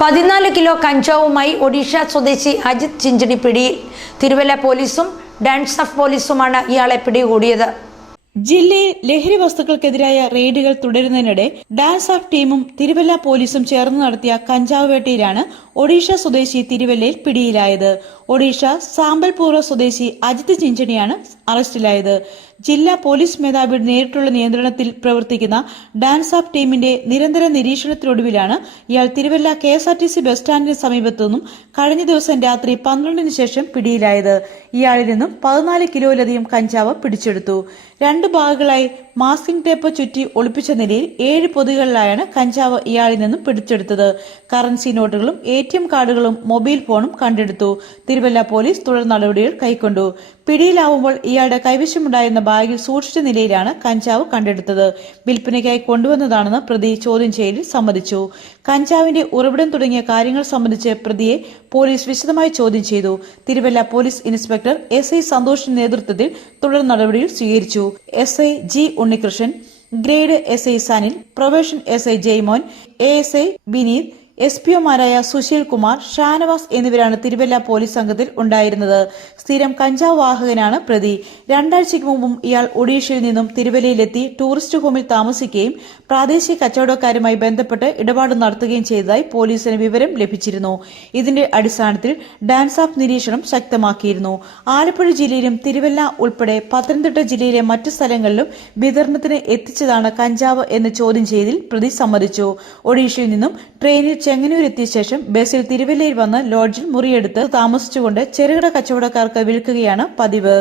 പതിനാല് കിലോ കഞ്ചാവുമായി ഒഡീഷ സ്വദേശി അജിത് ചിഞ്ചിണി പിടിയിൽ തിരുവല്ല പോലീസും ഡാൻസ് ഓഫ് പോലീസുമാണ് ഇയാളെ പിടികൂടിയത്. ജില്ലയിൽ ലഹരി വസ്തുക്കൾക്കെതിരായ റെയ്ഡുകൾ തുടരുന്നതിനിടെ ഡാൻസ് ഓഫ് ടീമും തിരുവല്ല പോലീസും ചേർന്ന് നടത്തിയ കഞ്ചാവ് വേട്ടയിലാണ് ഒഡീഷ സ്വദേശി തിരുവല്ലയിൽ പിടിയിലായത്. ഒഡീഷ സാമ്പൽപൂർ സ്വദേശി അജിത് ചിഞ്ചണിയാണ് അറസ്റ്റിലായത്. ജില്ലാ പോലീസ് മേധാവിയുടെ നേരിട്ടുള്ള നിയന്ത്രണത്തിൽ പ്രവർത്തിക്കുന്ന ഡാൻസ് ആപ്പ് ടീമിന്റെ നിരന്തര നിരീക്ഷണത്തിനൊടുവിലാണ് ഇയാൾ Thiruvalla K S R T C bus സ്റ്റാൻഡിന് സമീപത്തുനിന്നും കഴിഞ്ഞ ദിവസം രാത്രി പന്ത്രണ്ടിന് ശേഷം പിടിയിലായത്. ഇയാളിൽ നിന്നും പതിനാല് കിലോയിലധികം കഞ്ചാവ് പിടിച്ചെടുത്തു. രണ്ട് ഭാഗങ്ങളായി മാസ്കിംഗ് ടേപ്പ് ചുറ്റി ഒളിപ്പിച്ച നിലയിൽ ഏഴ് പൊതികളിലായാണ് കഞ്ചാവ് ഇയാളിൽ നിന്നും പിടിച്ചെടുത്തത്. കറൻസി നോട്ടുകളും എ കാർഡുകളും മൊബൈൽ ഫോണും കണ്ടെടുത്തു. തിരുവല്ല പോലീസ് തുടർ നടപടികൾ കൈക്കൊണ്ടു. പിടിയിലാവുമ്പോൾ ഇയാളുടെ കൈവശമുണ്ടായിരുന്ന ബാഗിൽ സൂക്ഷിച്ച നിലയിലാണ് കഞ്ചാവ് കണ്ടെടുത്തത്. വിൽപ്പനയ്ക്കായി കൊണ്ടുവന്നതാണെന്ന് പ്രതി ചോദ്യം ചെയ്യലിൽ സമ്മതിച്ചു. കഞ്ചാവിന്റെ ഉറവിടം തുടങ്ങിയ കാര്യങ്ങൾ സംബന്ധിച്ച് പ്രതിയെ പോലീസ് വിശദമായി ചോദ്യം ചെയ്തു. Thiruvalla police inspector S I സന്തോഷിന്റെ നേതൃത്വത്തിൽ തുടർ നടപടികൾ സ്വീകരിച്ചു. S I G Unnikrishnan grade S I Sanil probation S I Jaimon A S I Bineeth S P ഒമാരായ Sushil Kumar Shanavas എന്നിവരാണ് തിരുവല്ല പോലീസ് സംഘത്തിൽ ഉണ്ടായിരുന്നത്. സ്ഥിരം കഞ്ചാവ് വാഹകനാണ് പ്രതി. രണ്ടാഴ്ചയ്ക്ക് മുമ്പും ഇയാൾ ഒഡീഷയിൽ നിന്നും തിരുവല്ലയിലെത്തി ടൂറിസ്റ്റ് ഹോമിൽ താമസിക്കുകയും പ്രാദേശിക കച്ചവടക്കാരുമായി ബന്ധപ്പെട്ട് ഇടപാട് നടത്തുകയും ചെയ്തതായി പോലീസിന് വിവരം ലഭിച്ചിരുന്നു. ഇതിന്റെ അടിസ്ഥാനത്തിൽ ഡാൻസ് ആപ്പ് നിരീക്ഷണം ശക്തമാക്കിയിരുന്നു. ആലപ്പുഴ ജില്ലയിലും തിരുവല്ല ഉൾപ്പെടെ പത്തനംതിട്ട ജില്ലയിലെ മറ്റു സ്ഥലങ്ങളിലും വിതരണത്തിന് എത്തിച്ചതാണ് കഞ്ചാവ് എന്ന് ചോദ്യം ചെയ്തിൽ പ്രതി സമ്മതിച്ചു. ഒഡീഷയിൽ നിന്നും ട്രെയിനിൽ ചെങ്ങന്നൂർ എത്തിയ ശേഷം ബസ്സിൽ തിരുവല്ലയിൽ വന്ന് ലോഡ്ജിൽ മുറിയെടുത്ത് താമസിച്ചുകൊണ്ട് ചെറുകിട കച്ചവടക്കാർക്ക് വിൽക്കുകയാണ് പതിവ്.